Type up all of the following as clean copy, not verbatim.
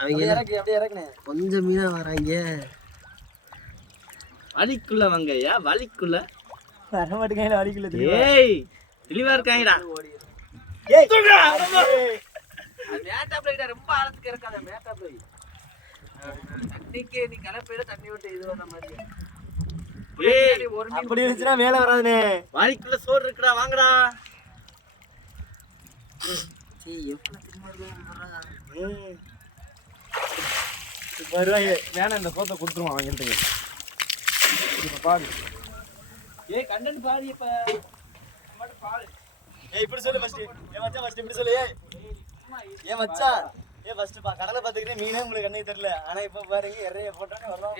அவங்க கொஞ்சம் மீனா வராங்க. வலிக்குள்ள வாங்கய்யா, வலிக்குள்ள வர மாட்டேங்க. வலிக்குள்ள ஏய் தெளிவா இருக்காங்கடா. ரொம்ப ஆழத்துக்கு இருக்காத மேட்டாப்ல தண்ணிக்கு நீ கலப்பையில தண்ணி விட்டு இது வர மாதிரி. அப்படி இருந்துச்சுன்னா மேல வராதுனே. வாய்க்குள்ள சோறு இருக்குடா, வாங்கடா. வருவாங்க வேணாம், இந்த சோத்தை கொடுத்துருவான் அவங்களுக்கு. இப்ப பாரு. ஏய் கண்டன் பாரு. இப்ப மட்டும் பாரு. ஏய் இப்படி சொல்லு ஃபர்ஸ்ட். ஏய் மச்சான் ஃபர்ஸ்ட் இப்படி சொல்லு. ஏய் மச்சான், ஏய் ஃபர்ஸ்ட் கடலை பாத்துக்கிட்டே மீனே உங்களுக்கு கண்ணுக்கு தெரியல. ஆனா இப்ப பாருங்க இறைய போட்டானே வரலாம்.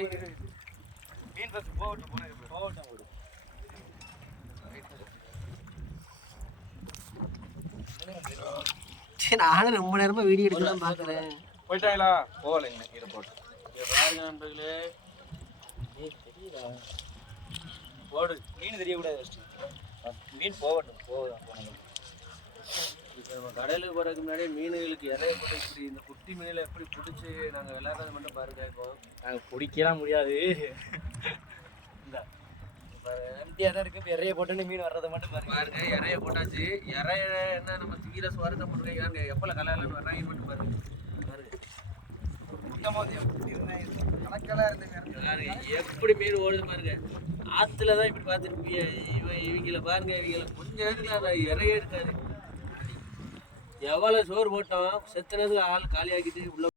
மீன் ஃபர்ஸ்ட் போட்டு போடு. நானும் ரொம்ப நேரமா வீடியோ எடுக்கலாம் பாக்குறேன். போயிட்டாங்களா? போகல இன்னும் இதை போட்டு பாருங்க நண்பர்களே. போடு. மீன் தெரியக்கூடாது ஃபர்ஸ்ட். மீன் போகட்டும். நம்ம கடலுக்கு போறதுக்கு முன்னாடி மீன்களுக்கு இறைய போட்டு இப்படி இந்த குட்டி மீனில் எப்படி பிடிச்சி நாங்கள் விளையாடுறது மட்டும் பாருங்க. இப்போ நாங்கள் பிடிக்கலாம் முடியாது. இந்த எம்டியாக தான் இருக்கு. இப்போ இறைய போட்டோன்னு மீன் வர்றதை மட்டும் பாருங்க. இறைய போட்டாச்சு. இறைய என்ன நம்ம தீர சுவாரத்தை பண்ணுறாங்க. எப்போ கலையெல்லாம் வர்றாங்க மட்டும் பாருங்க. எப்படி மீன் ஓடுது பாருங்க. ஆத்துல தான் இப்படி பார்த்துருப்பீங்க. இவங்களை பாருங்க. இவங்களை கொஞ்ச நேரத்தில் அந்த இறைய இருக்காது. எவ்வளோ சோறு போட்டோம், செத்த நேரத்தில் ஆள் காலி ஆக்கிட்டு உள்ள